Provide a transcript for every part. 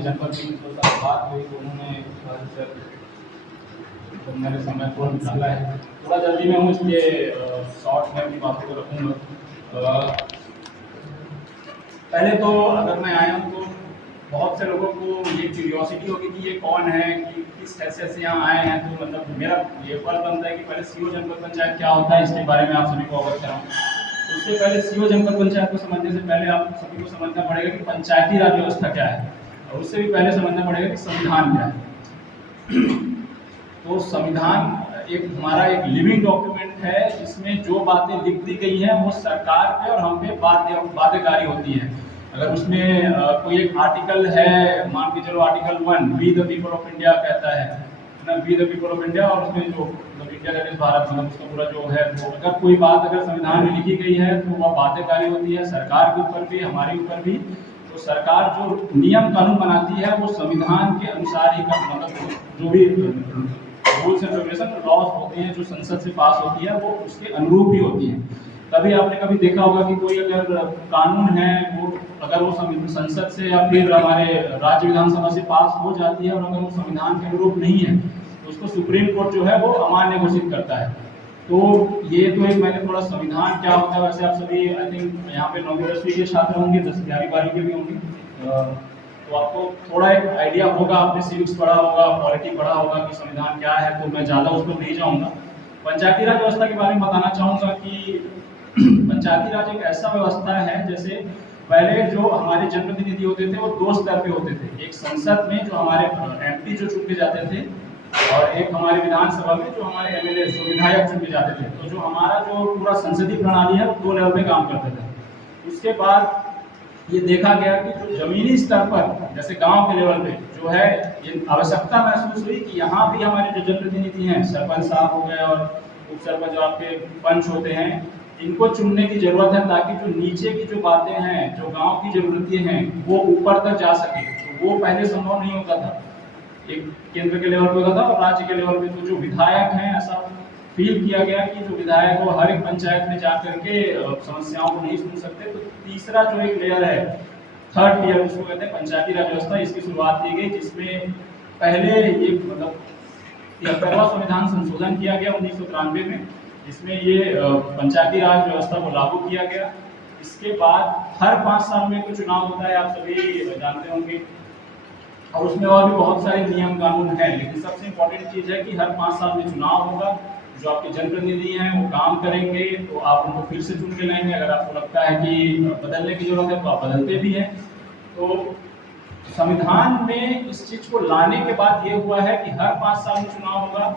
में जनपद प्रिंसिपल साहब बात हुई तो उन्होंने कहा सर तो मैंने समय थोड़ा निकाला है, थोड़ा जल्दी में हूँ इसलिए शॉर्ट में अपनी बातों को रखूँगा। पहले तो अगर मैं आया हूँ तो बहुत से लोगों को ये क्यूरियोसिटी होगी कि ये कौन है, कि किस हैसियत से यहाँ आए हैं। तो मतलब मेरा ये फर्ज बनता है कि पहले सीओ जनपद पंचायत क्या होता है इसके बारे में आप सभी को अवगत कराऊँ। उससे पहले सीओ जनपद पंचायत को समझने से पहले आप सभी को समझना पड़ेगा कि पंचायती राज व्यवस्था क्या है, और उससे भी पहले समझना पड़ेगा कि संविधान क्या है। तो संविधान एक हमारा एक लिविंग डॉक्यूमेंट है जिसमें जो बातें लिख दी गई हैं वो सरकार पे और हम पे बाध्यकारी होती हैं। अगर उसमें कोई एक आर्टिकल है, मान के चलो article 1 we the people of India कहता है ना, we the people of India, और उसमें जो मतलब इंडिया का देश भारत मतलब उसका पूरा जो है, तो अगर कोई बात अगर संविधान में लिखी गई है तो वह बाध्यकारी होती है सरकार के ऊपर भी हमारे ऊपर भी। तो सरकार जो नियम कानून बनाती है वो संविधान के अनुसार ही का मतलब जो भी रूल्स एंड रेगुलेशन लॉज होते हैं जो संसद से पास होती है वो उसके अनुरूप ही होती हैं। तभी आपने कभी देखा होगा कि कोई अगर कानून है वो अगर वो संसद से या फिर हमारे राज्य विधानसभा से पास हो जाती है और अगर वो संविधान के अनुरूप नहीं है तो उसको सुप्रीम कोर्ट जो है वो अमान्य घोषित करता है। तो ये तो एक मैंने थोड़ा संविधान क्या होता है, वैसे आप सभी आई थिंक यहाँ पे 9वीं 10वीं के छात्र होंगे, 10 11वीं 12वीं के भी होंगे, तो आपको थोड़ा एक आइडिया होगा, आपने सिविक्स पढ़ा होगा, पॉलिटी पढ़ा होगा कि संविधान क्या है, तो मैं ज़्यादा उस पर नहीं जाऊँगा। पंचायती राज व्यवस्था के बारे में बताना चाहूँगा कि पंचायती राज एक ऐसा व्यवस्था है जैसे पहले जो हमारे जनप्रतिनिधि होते थे वो दो स्तर पे होते थे, एक संसद में जो हमारे एमपी जो चुन के जाते थे और एक हमारे विधानसभा में जो हमारे एमएलए जो विधायक चुन के जाते थे। तो जो हमारा जो पूरा संसदीय प्रणाली है वो 2 लेवल पे काम करते थे। उसके बाद ये देखा गया कि जो जमीनी स्तर पर जैसे गांव के लेवल पे जो है ये आवश्यकता महसूस हुई कि यहाँ भी हमारे जो जनप्रतिनिधि हैं, सरपंच साहब हो गए और उप सरपंच जो आपके पंच होते हैं, इनको चुनने की जरूरत है ताकि जो नीचे की जो बातें हैं, जो गांव की जरूरतें हैं वो ऊपर तक जा सके। तो वो पहले संभव नहीं होता था, एक केंद्र के लेवल पे होता था और राज्य के लेवल पे। तो जो विधायक हैं ऐसा फील किया गया कि जो विधायक वो हर एक पंचायत में जा करके समस्याओं को नहीं सुन सकते। तो तीसरा जो एक लेयर है, थर्ड लेयर उसको कहते हैं पंचायती राज व्यवस्था, इसकी शुरुआत की गई जिसमें पहले ये मतलब 73वां संविधान संशोधन किया गया 1993 में, जिसमें ये पंचायती राज व्यवस्था को लागू किया गया। इसके बाद हर 5 साल में तो चुनाव होता है, आप सभी जानते होंगे, और उसमें और भी बहुत सारे नियम कानून हैं, लेकिन सबसे इम्पोर्टेंट चीज़ है कि हर 5 साल में चुनाव होगा। जो आपके जनप्रतिनिधि हैं वो काम करेंगे तो आप उनको फिर से चुन के लाएंगे। अगर आपको लगता है कि बदलने की जरूरत है तो आप बदलते भी हैं। तो संविधान में इस चीज़ को लाने के बाद ये हुआ है कि हर 5 साल में चुनाव होगा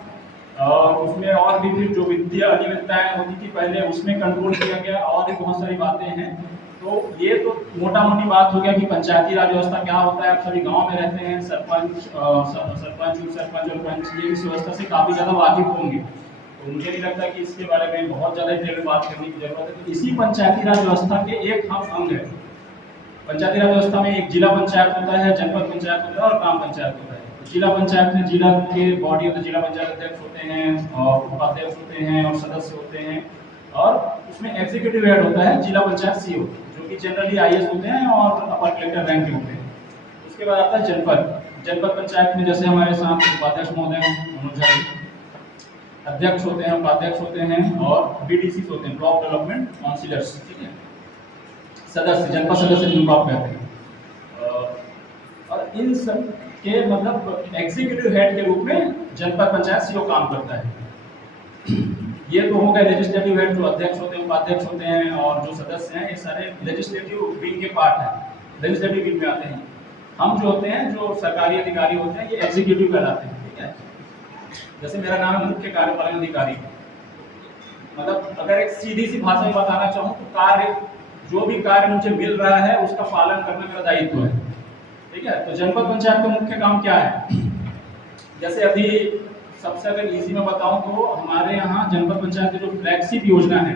और उसमें और भी फिर जो वित्तीय अनियमितताएं होती थी पहले उसमें कंट्रोल किया गया, और भी बहुत सारी बातें हैं। तो ये तो मोटा मोटी बात हो गया कि पंचायती राज व्यवस्था क्या होता है। आप सभी गांव में रहते हैं, सरपंच उप सरपंच और पंच ये इस व्यवस्था से काफ़ी ज़्यादा वाकिफ होंगे, तो मुझे नहीं लगता कि इसके बारे में बहुत ज़्यादा डिटेल में बात करने की जरूरत है। तो इसी पंचायती राज व्यवस्था के एक हम अंग है। पंचायती राज व्यवस्था में एक जिला पंचायत होता है, जनपद पंचायत होता है और ग्राम पंचायत होता है। तो जिला पंचायत में जिला के बॉडी होते हैं, जिला पंचायत अध्यक्ष होते हैं और उपाध्यक्ष होते हैं और सदस्य होते हैं, और उसमें एग्जीक्यूटिव हेड होता है जिला पंचायत सीओ, जो कि जनरली आईएएस होते हैं और अपर कलेक्टर रैंक के होते हैं। उसके बाद आता है जनपद। जनपद पंचायत में जैसे हमारे साथ उपाध्यक्ष महोदय मनोज, अध्यक्ष होते हैं, उपाध्यक्ष होते हैं और बीडीसी होते हैं, ब्लॉक डेवलपमेंट काउंसिलर्स, ठीक है, सदस्य, जनपद सदस्य जिनको आप कहते हैं। और इन सब के मतलब एग्जीक्यूटिव हेड के रूप में जनपद पंचायत सीओ काम करता है। ये तो हो गए लेजिस्लेटिव हेड, जो अध्यक्ष होते हैं, उपाध्यक्ष होते हैं और जो सदस्य हैं, ये सारे लेजिस्लेटिव विंग के पार्ट हैं, लेजिस्लेटिव विंग में आते हैं। हम जो होते हैं, जो सरकारी अधिकारी होते हैं, ये एग्जीक्यूटिव कहलाते हैं, ठीक है। जैसे मेरा नाम है मुख्य कार्यपालन अधिकारी, मतलब अगर एक सीधी सी भाषा में बताना चाहूँ तो कार्य, जो भी कार्य मुझे मिल रहा है उसका पालन करना मेरा दायित्व है, ठीक है। तो जनपद पंचायत का मुख्य काम क्या है, जैसे अभी सबसे अगर इजी में बताऊं तो हमारे यहाँ जनपद पंचायत की जो फ्लैगशिप योजना है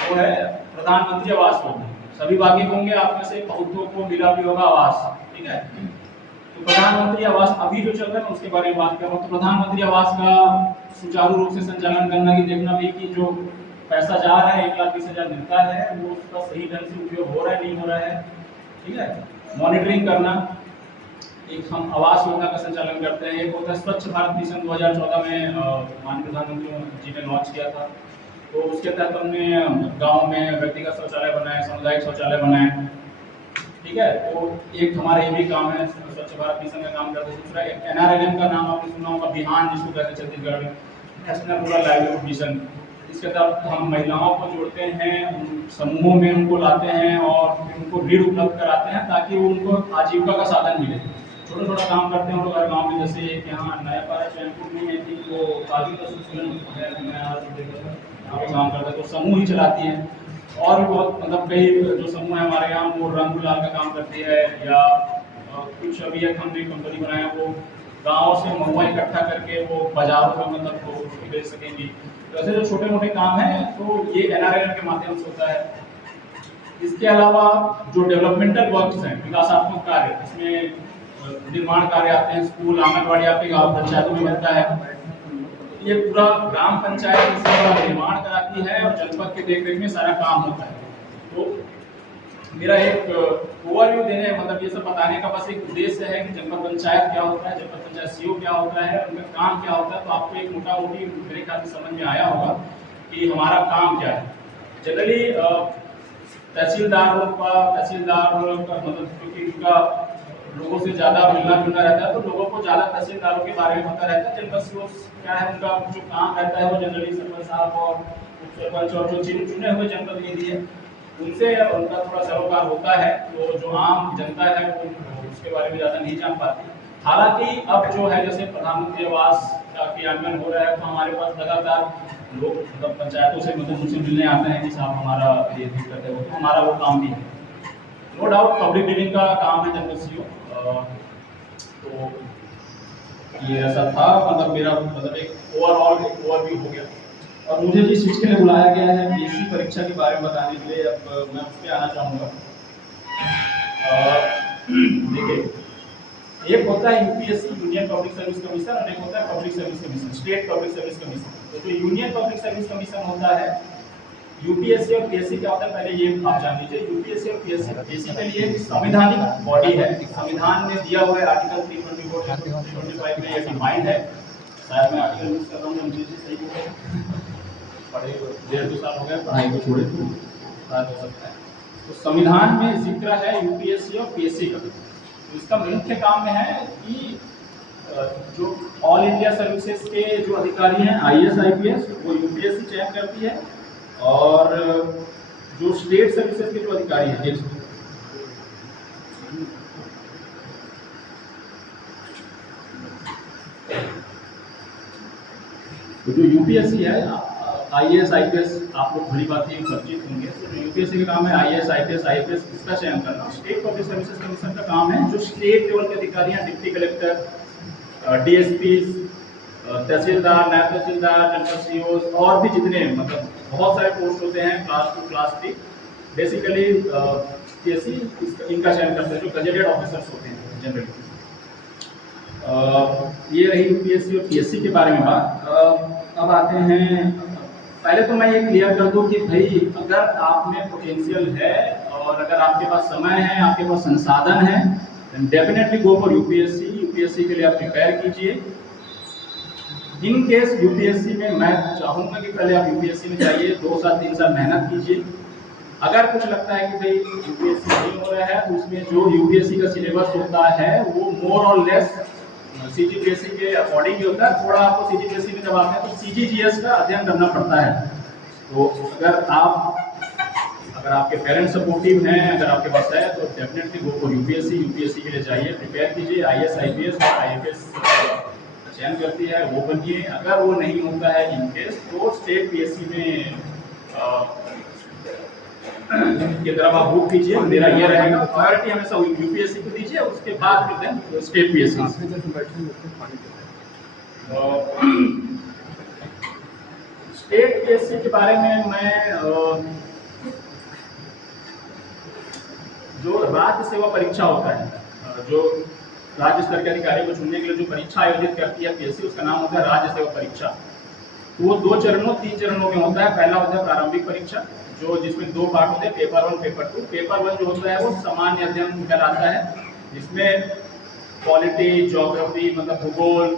वो है प्रधानमंत्री आवास योजना। सभी वाकिफ होंगे आप में से, बहुतों को मिला भी होगा आवास, ठीक है। तो प्रधानमंत्री आवास अभी जो चल रहा है उसके बारे में बात कर रहा हूँ। तो प्रधानमंत्री आवास का सुचारू रूप से संचालन करना, की देखना भी कि जो पैसा जा रहा है 1,20,000 मिलता है वो उसका सही ढंग से उपयोग हो रहा है नहीं हो रहा है, ठीक है, मॉनिटरिंग करना। एक हम आवास योजना का संचालन करते हैं। एक होता है स्वच्छ भारत मिशन 2014 में माननीय प्रधानमंत्री जी ने लॉन्च किया था। तो उसके तहत हमने गांव में व्यक्तिगत शौचालय बनाए, सामुदायिक शौचालय बनाए। ठीक है, तो एक हमारा ये भी काम है, स्वच्छ भारत मिशन का काम करते हैं। दूसरा NRLM का नाम आपने सुना होगा, बिहान जिसको कहते हैं छत्तीसगढ़ में, नेशनल रूरल लाइवलीहुड मिशन। इसके तहत हम महिलाओं को जोड़ते हैं, समूहों में उनको लाते हैं और फिर उनको ऋण उपलब्ध कराते हैं ताकि वो उनको आजीविका का साधन मिले। छोटा छोटा काम करते हैं हम लोग हर गाँव में, जैसे एक यहाँ नया पारा चैनपुर में है कि वो काफी प्रशिक्षण है, मैं आज देखा था यहाँ पे काम करता है, तो समूह ही चलाती है। और भी बहुत मतलब कई जो समूह है हमारे यहाँ, वो रंग गुलाल का काम करती है, या कुछ अभी एक हमने कंपनी बनाया वो गाँव से महुआ इकट्ठा करके वो बाजारों में मतलब वो उसको बेच सकेंगी। तो ऐसे जो छोटे मोटे काम हैं तो ये NRLM के माध्यम से होता है। इसके अलावा जो डेवलपमेंटल वर्क्स हैं, विकासात्मक कार्य, इसमें निर्माण कार्य आते हैं, स्कूल, आंगनबाड़ी आपके गाँव पंचायतों में बनता है। ये पूरा ग्राम पंचायत इसका निर्माण कराती है और जनपद के देखरेख में सारा काम होता है। तो मेरा एक ओवरव्यू देने मतलब ये सब बताने का बस एक उद्देश्य है कि जनपद पंचायत क्या होता है, जनपद पंचायत CO क्या होता है, उनका काम क्या होता है। तो आपको एक मोटा मोटी मेरे ख्याल से समझ में आया होगा कि हमारा काम क्या है। जनरली तहसीलदार का मतलब क्योंकि उनका लोगों से ज़्यादा मिलना जुलना रहता है, तो लोगों को ज़्यादा तहसीलदारों के बारे में पता रहता है। जनपद CO क्या है, उनका जो काम रहता है वो जनरली सरपंच साहब और उप सरपंच और जो चुने हुए जनपद के लिए उनसे उनका थोड़ा सरोकार होता है। तो जो आम जनता है वो उसके बारे में ज़्यादा नहीं जान पाती। हालांकि अब जो है जैसे प्रधानमंत्री आवास का क्रियान्वयन हो रहा है, तो हमारे पास लगातार लोग मतलब पंचायतों से मतलब मुझसे मिलने आते हैं कि साहब हमारा ये दिक्कत है, तो हमारा वो काम भी है। नो डाउट पब्लिक डीलिंग का काम है जनपद CO। तो ये ऐसा था, मतलब मेरा मतलब एक ओवरऑल एक ओवरव्यू हो गया। और मुझे जिस चीज़ के लिए बुलाया गया है PSC परीक्षा के बारे में बताने के लिए, अब मैं उस पर आना चाहूँगा। देखिए, एक होता है UPSC union public service commission, और एक होता है public service commission, state public service commission. तो जो यूनियन पब्लिक सर्विस कमीशन होता है, UPSC और PSC क्या होता है पहले ये आप जान लीजिए। UPSC और PSC बेसिकली एक संवैधानिक बॉडी है, संविधान में दिया हुआ है, आर्टिकल 324 में ये डिफाइंड है। शायद मैं आर्टिकल यूज कर रहा हूँ, मुझे सही पढ़े 1.5-2 साल हो गए पढ़ाई को छोड़े, तो शायद हो सकता है। तो संविधान में जिक्र है UPSC और PSC का। तो इसका मुख्य काम में है कि जो ऑल इंडिया सर्विसेज के जो अधिकारी हैं IAS IPS, वो UPSC चयन करती है, और जो स्टेट सर्विसेज के जो अधिकारी हैं तो जो UPSC है, IAS IPS आप लोग भली बात ही परिचित होंगे। तो जो UPSC का काम है IAS IPS IPS इसका चयन करना। स्टेट पब्लिक सर्विसेज कमीशन का काम है जो स्टेट लेवल के अधिकारी हैं, डिप्टी कलेक्टर, DSPs, तहसीलदार, नायब तहसीलदार, जनपद COs और भी जितने मतलब बहुत सारे पोस्ट होते हैं, क्लास 2 क्लास 3, बेसिकली PSC इनका चयन करते हैं, जो गजेटेड ऑफिसर्स होते हैं जनरली। ये रही UPSC और PSC के बारे में बात। अब आते हैं, पहले तो मैं ये क्लियर कर दूं कि भाई अगर आप में पोटेंशियल है और अगर आपके पास समय है, आपके पास संसाधन है, डेफिनेटली गो फॉर UPSC के लिए आप प्रिपेयर कीजिए। इन केस UPSC में मैं चाहूँगा कि पहले आप UPSC में जाइए, 2 साल 3 साल मेहनत कीजिए। अगर कुछ लगता है कि भाई UPSC नहीं हो रहा है, तो उसमें जो UPSC का सिलेबस होता है वो मोर और लेस CGPSC के अकॉर्डिंग ही होता है। थोड़ा आपको CGPSC में जब आते हैं तो CGGS का अध्ययन करना पड़ता है। तो अगर आपके पेरेंट्स सपोर्टिव हैं, अगर आपके पास है, तो डेफिनेटली गो फॉर UPSC के लिए जाइए, प्रिपेयर कीजिए। IAS IPS और IFS चयन करती है वो बनिए। अगर वो नहीं होता है इन केस, तो स्टेट PSC में की तरफ आप बुक कीजिए। मेरा ये रहेगा, प्रायोरिटी हमेशा UPSC को दीजिए, उसके बाद फिर then state PSC। State PSC के बारे में मैं जो राज्य सेवा परीक्षा होता है, जो राज्य स्तर के अधिकारी को चुनने के लिए जो परीक्षा आयोजित करती है PSC, उसका नाम होता है राज्य सेवा परीक्षा। वो 2 चरणों 3 चरणों में होता है। पहला होता है प्रारंभिक परीक्षा, जो जिसमें 2 पार्ट होते हैं, पेपर 1 पेपर 2। पेपर 1 जो होता है वो सामान्य अध्ययन कहलाता है, जिसमें पॉलिटी, ज्योग्राफी मतलब भूगोल,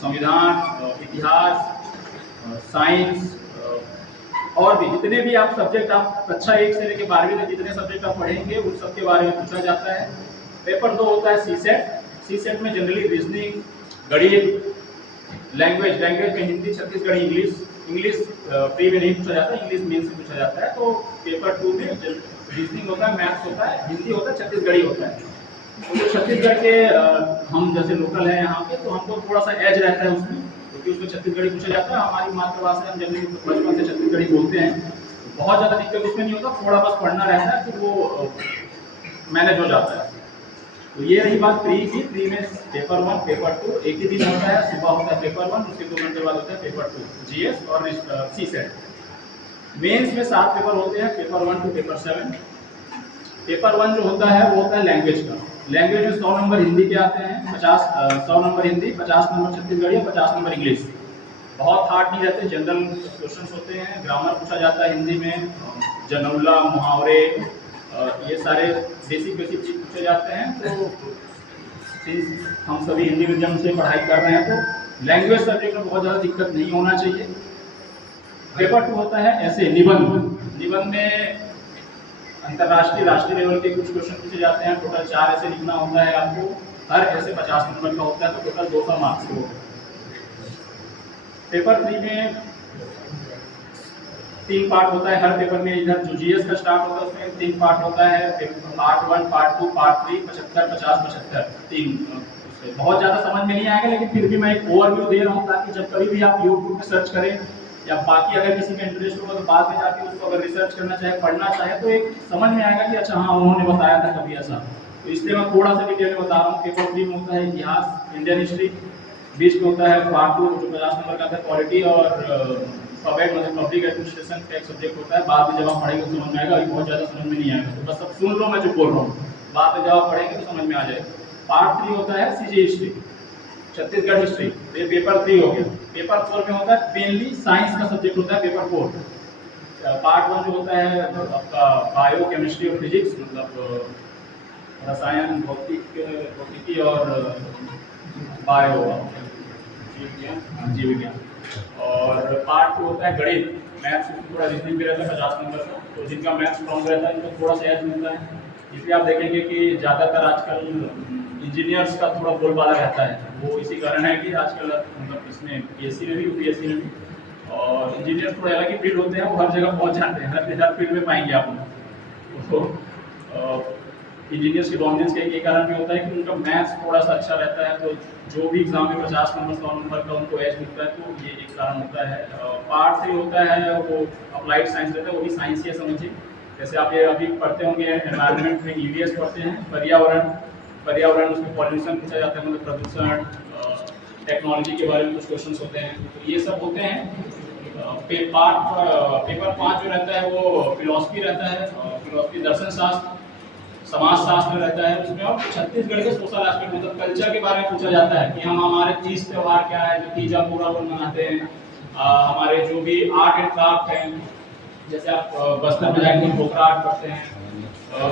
संविधान, इतिहास, साइंस, और भी जितने भी आप सब्जेक्ट आप कक्षा 1 से लेकर 12वीं तक जितने सब्जेक्ट आप पढ़ेंगे उन सब के बारे में पूछा जाता है। पेपर 2 होता है सी सेट। सी सेट में जनरली रीजनिंग, गणित, लैंग्वेज में हिंदी, छत्तीसगढ़ी, इंग्लिश प्री में नहीं पूछा जाता, इंग्लिश मेन से पूछा जाता है। तो पेपर 2 में रीजनिंग होता है, मैथ्स होता है, हिंदी होता है, छत्तीसगढ़ी होता है। तो जो छत्तीसगढ़ के हम जैसे लोकल हैं यहाँ के, तो हमको थोड़ा सा एज रहता है उसमें, क्योंकि उसमें छत्तीसगढ़ी पूछा जाता है। हमारी मातृभाषा हम जनरली बचपन से छत्तीसगढ़ी बोलते हैं, तो बहुत ज़्यादा दिक्कत उसमें नहीं होता, थोड़ा बस पढ़ना रहता है, फिर वो मैनेज हो जाता है। तो ये रही बात प्री की। प्री में पेपर 1, पेपर 2 एक ही दिन होता है, सुबह होता है पेपर 1, उसके 2 घंटे बाद होता है पेपर 2 जीएस और सी सेट। मेंस में 7 पेपर होते हैं, पेपर 1 टू पेपर 7। पेपर 1 जो होता है वो होता है लैंग्वेज का। लैंग्वेज में 100 नंबर हिंदी के आते हैं, 100 नंबर हिंदी, 50 नंबर छत्तीसगढ़ी और 50 नंबर इंग्लिश। बहुत हार्ड नहीं रहते, जनरल क्वेश्चंस होते हैं। ग्रामर पूछा जाता है हिंदी में, जनौला, मुहावरे, ये सारे बेसिक चीज पूछे जाते हैं। तो हम सभी हिंदी मीडियम से पढ़ाई कर रहे हैं, तो लैंग्वेज सब्जेक्ट में बहुत ज़्यादा दिक्कत नहीं होना चाहिए। पेपर 2 होता है ऐसे निबंध। निबंध में अंतर्राष्ट्रीय, राष्ट्रीय लेवल के कुछ क्वेश्चन पूछे जाते हैं। टोटल 4 ऐसे लिखना होता है आपको, हर ऐसे 50 नंबर का होता है, तो टोटल 200 मार्क्स के होते हैं। पेपर 3 में 3 पार्ट होता है हर पेपर में। इधर जो जीएस का स्टार्ट होता है उसमें 3 पार्ट होता है, पार्ट 1, पार्ट 2, पार्ट 3, 75, 50, 75, 3। बहुत ज़्यादा समझ में नहीं आएगा, लेकिन फिर भी मैं एक ओवरव्यू दे रहा हूँ, ताकि जब कभी भी आप यूट्यूब पे सर्च करें या बाकी अगर किसी का इंटरेस्ट होगा तो बाद में जाके उसको अगर रिसर्च करना चाहे, पढ़ना चाहे, तो एक समझ में आएगा कि अच्छा हाँ उन्होंने बताया था कभी ऐसा। तो इसलिए मैं थोड़ा सा डिटेल में बता रहा हूँ। पेपर 3 में होता है इतिहास, इंडियन हिस्ट्री। बीच में होता है पार्ट 2 जो 50 नंबर का था, पॉलिटी और पब्लिक मतलब पब्लिक एडमिनिस्ट्रेशन का एक सब्जेक्ट होता है। बाद में जब आप पढ़ेंगे तो समझ में आएगा, अभी बहुत ज़्यादा समझ में नहीं आएगा, तो बस अब सुन लो मैं जो बोल रहा हूँ, बाद में जब आप पढ़ेंगे तो समझ में आ जाएगा। पार्ट 3 होता है सीजी हिस्ट्री, छत्तीसगढ़ हिस्ट्री, तो ये पेपर 3 हो गया। पेपर 4 में होता है मेनली साइंस का सब्जेक्ट होता है पेपर 4। पार्ट 1 जो होता है आपका बायो, केमिस्ट्री और फिजिक्स, मतलब रसायन, भौतिकी और बायो, जीव विज्ञान। और पार्ट 2 होता है गणित, मैथ्स में थोड़ा रीजनिंग भी रहता है 50 नंबर का। तो जिनका मैथ्स स्ट्रॉन्ग रहता है उनको थोड़ा सा एज मिलता है। इसलिए आप देखेंगे कि ज़्यादातर आजकल इंजीनियर्स का थोड़ा बोलबाला रहता है। वो इसी कारण है कि आजकल मतलब इसमें पीएससी में भी, यूपीएससी में भी, और इंजीनियर थोड़े अलग ही फील्ड होते हैं, वो हर जगह पहुंच जाते हैं, हर फील्ड में पाएंगे आप उनको। तो इंजीनियर्स के डोमिनेंस का एक कारण भी होता है कि उनका मैथ्स थोड़ा सा अच्छा रहता है, तो जो भी एग्जाम में 50 नंबर 100 नंबर का उनको एज मिलता है, तो ये एक कारण होता है। पार्ट 3 होता है वो अप्लाइड साइंस रहता है, वो भी साइंस ही समझिए। जैसे आप ये अभी पढ़ते होंगे एनवायरनमेंट में, ईवीएस पढ़ते हैं, पर्यावरण उसमें पॉल्यूशन पूछा जाता है, मतलब प्रदूषण, टेक्नोलॉजी के बारे में कुछ क्वेश्चन होते हैं, तो ये सब होते हैं। पेपर 5 जो रहता है वो फिलॉसफी रहता है, फिलॉसफी दर्शन शास्त्र, समाज शास्त्र रहता है उसमें, और छत्तीसगढ़ के सोशल एस्पेक्ट मतलब कल्चर के बारे में पूछा जाता है कि हम हमारे तीज त्यौहार क्या है, जो तीजा पूरा लोग मनाते हैं, हमारे जो भी आर्ट एंड क्राफ्ट हैं, जैसे आप बस्तर में जाएंगे ढोकरा आर्ट करते हैं,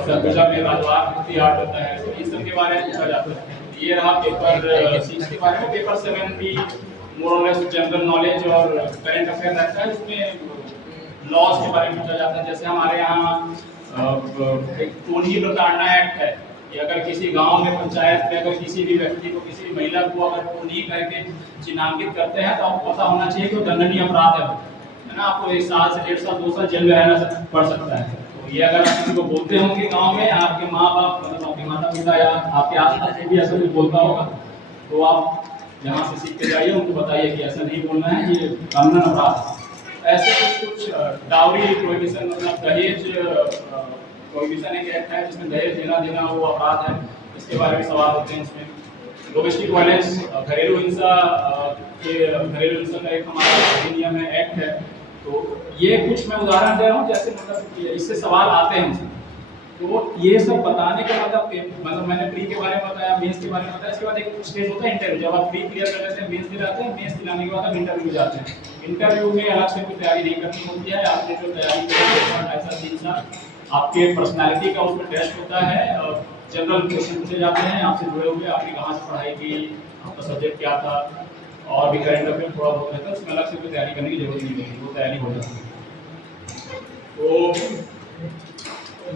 सरगुजा में राजवार मूर्ति आर्ट होता है, तो इन सब के बारे में पूछा जाता है। ये रहा पेपर 6 के बारे में। पेपर 7 भी मोर और लेस जनरल नॉलेज और करंट अफेयर रहता है, उसमें लॉज के बारे में पूछा जाता है। जैसे हमारे यहाँ एक टोनी प्रताड़ना एक्ट है कि अगर किसी गांव में पंचायत में अगर किसी भी व्यक्ति को, किसी भी महिला को अगर टोनी करके चिन्हांकित करते हैं, तो आपको पता होना चाहिए कि वो दंडनीय अपराध है ना। आपको 1 साल से 1.5 साल 2 साल जेल में रहना पड़ सकता है। तो ये अगर आप किसी को बोलते होंगे गाँव में, आपके माँ बाप मतलब आपके माता पिता या आपके आसपास से भी ऐसा कुछ बोलता होगा, तो आप यहाँ से सीख के जाइए, उनको बताइए कि ऐसा नहीं बोलना है, ये कानूनन अपराध है। ऐसे कुछ डाउरी प्रोहिबिशन मतलब दहेज प्रोहिबिशन एक एक्ट है जिसमें दहेज देना वो अपराध है, इसके बारे में सवाल होते हैं इसमें। डोमेस्टिक वायलेंस, घरेलू हिंसा का एक हमारा अधिनियम है, एक्ट है। तो ये कुछ मैं उदाहरण दे रहा हूँ, जैसे मतलब इससे सवाल आते हैं। तो ये सब बताने के बाद मतलब मैंने प्री के बारे में बताया, मेंस के बारे में बताया, इसके बाद एक स्टेज होता है इंटरव्यू। जब आप प्री क्लियर कर लेते हैं, मेंस दिलाते हैं, मेंस दिलाने के बाद आप इंटरव्यू जाते हैं। इंटरव्यू में अलग से कोई तैयारी नहीं करनी होती है, आपने जो तैयारी करी है 2.5 3 साल, आपके पर्सनालिटी का उसमें टेस्ट होता है, जनरल क्वेश्चन पूछे जाते हैं आपसे जुड़े हुए, आपने कहाँ से पढ़ाई की, आपका सब्जेक्ट क्या था, और भी करंट अफेयर थोड़ा बहुत रहता है, उसमें अलग से कोई तैयारी करने की जरूरत नहीं होगी, वो तैयारी हो जाती है। तो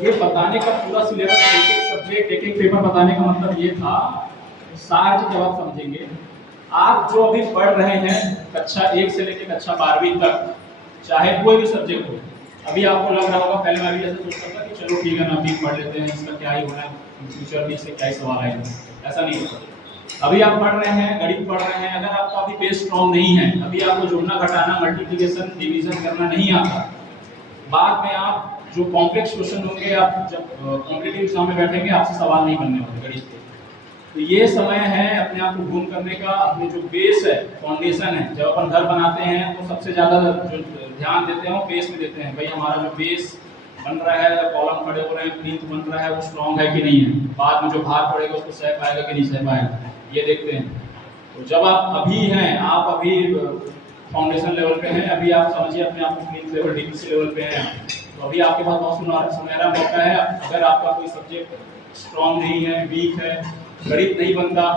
ये बताने का पूरा सिलेबस, एक एक सब्जेक्ट एक एक पेपर बताने का मतलब ये था, सार जब आप समझेंगे, आप जो अभी पढ़ रहे हैं कक्षा 1 से लेकर कक्षा 12वीं तक, चाहे कोई भी सब्जेक्ट हो, अभी आपको लग रहा होगा, पहले मैं भी ऐसा सोचता था कि चलो ठीक है ना, अभी पढ़ लेते हैं, इसका क्या ही होना है, फ्यूचर में इससे क्या ही सवाल आएंगे, ऐसा नहीं होता। अभी आप पढ़ रहे हैं, गणित पढ़ रहे हैं, अगर आपका अभी बेस स्ट्रॉन्ग नहीं है, अभी आपको जोड़ना घटाना मल्टीप्लिकेशन डिवीजन करना नहीं आता, बाद में आप जो कॉम्प्लेक्स क्वेश्चन होंगे, आप जब कॉम्पिटिटिव एग्जाम में बैठेंगे, आपसे सवाल नहीं बनने वाले गणित के। तो ये समय है अपने आप को ढूंढ करने का, अपने जो बेस है, फाउंडेशन है, जब अपन घर बनाते हैं तो सबसे ज्यादा जो ध्यान देते हैं वो बेस में देते हैं, भाई हमारा जो बेस बन रहा है, कॉलम खड़े हो रहे हैं, प्लिंथ बन रहा है, वो स्ट्रॉन्ग है कि नहीं है, बाद में जो भार पड़ेगा उसको सह पाएगा कि नहीं सह पाएगा, ये देखते हैं। तो जब आप अभी हैं, आप अभी फाउंडेशन लेवल पे हैं, अभी आप समझिए अपने आप को प्लिंथ लेवल, डीपीसी लेवल पे हैं, तो अभी आपके पास बहुत सुनहरा मौका है। अगर आपका कोई सब्जेक्ट स्ट्रॉन्ग नहीं है, वीक है, गणित नहीं बनता,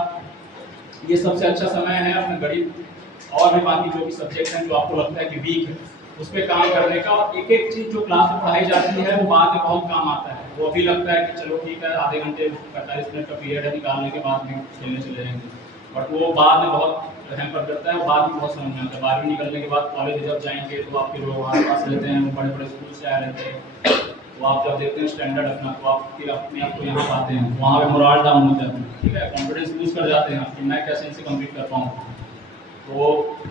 ये सबसे अच्छा समय है अपना गणित और भी बाकी जो भी सब्जेक्ट हैं जो आपको लगता है कि वीक है, उस पर काम करने का। और एक एक चीज़ जो क्लास में पढ़ाई जाती है वो बाद में बहुत काम आता है। वो अभी लगता है कि चलो ठीक है, आधे घंटे 45 मिनट का पीरियड है, निकालने के बाद में खेलने चले जाएंगे, बट वो बाद में बहुत हैम्पर करता है, बाद में बहुत समझ में आता है। 12वीं निकलने के बाद कॉलेज जब जाएंगे तो आपके लोग हमारे पास रहते हैं, वो बड़े बड़े स्कूल से आए रहते हैं, तो आप जब देखते हैं स्टैंडर्ड अपना, तो आप फिर अपने आप को यहाँ पाते हैं, वहाँ पे मोराल डाउन होता है, ठीक है, कॉन्फिडेंस लूज कर जाते हैं कि मैं कैसे इनसे कम्पीट कर पाऊँ। तो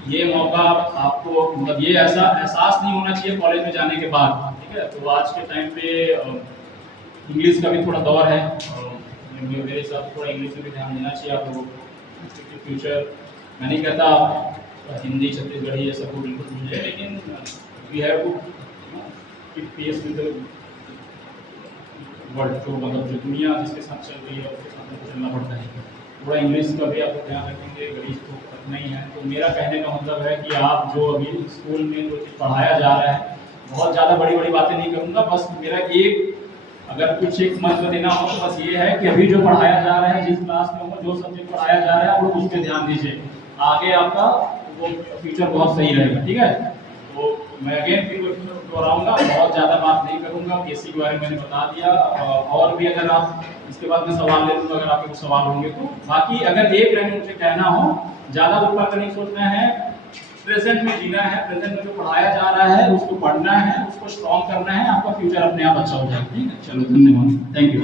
ये मौका आपको, मतलब ये ऐसा एहसास नहीं होना चाहिए कॉलेज में जाने के बाद, ठीक है। तो आज के टाइम पे इंग्लिश का भी थोड़ा दौर है, मेरे हिसाब से थोड़ा इंग्लिश में भी ध्यान देना चाहिए आप लोगों को। फ्यूचर मैं नहीं कहता आप हिंदी छत्तीसगढ़ी ये सब को बिल्कुल भूल जाए, लेकिन we have to keep pace with world, जो मतलब जो दुनिया जिसके साथ चल रही है उसके साथ में चलना पड़ता है। थोड़ा इंग्लिश का भी आप ध्यान रखेंगे, गणित तो रखना ही है। तो मेरा कहने का मतलब है कि आप जो अभी स्कूल में जो पढ़ाया जा रहा है, बहुत ज़्यादा बड़ी बड़ी बातें नहीं करूँगा, बस मेरा एक अगर कुछ एक महत्व देना हो तो बस ये है कि अभी जो पढ़ाया जा रहा है, जिस क्लास में हो, जो सब्जेक्ट पढ़ाया जा रहा है, आप लोग उस पर ध्यान दीजिए, आगे आपका वो फ्यूचर बहुत सही रहेगा, ठीक है। तो मैं अगेन फिर दोहराऊंगा, बहुत ज़्यादा बात नहीं करूंगा, केसी के बारे में मैंने बता दिया, और भी अगर आप इसके बाद में सवाल ले लूँगा अगर आपके कुछ सवाल होंगे तो। बाकी अगर एक लाइन मुझे कहना हो, ज़्यादा ऊपर का नहीं सोचना है, प्रेजेंट में जीना है, प्रेजेंट में जो पढ़ाया जा रहा है उसको पढ़ना है, उसको स्ट्रॉन्ग करना है, आपका फ्यूचर अपने आप अच्छा हो जाएगा, ठीक है। चलो धन्यवाद, थैंक यू।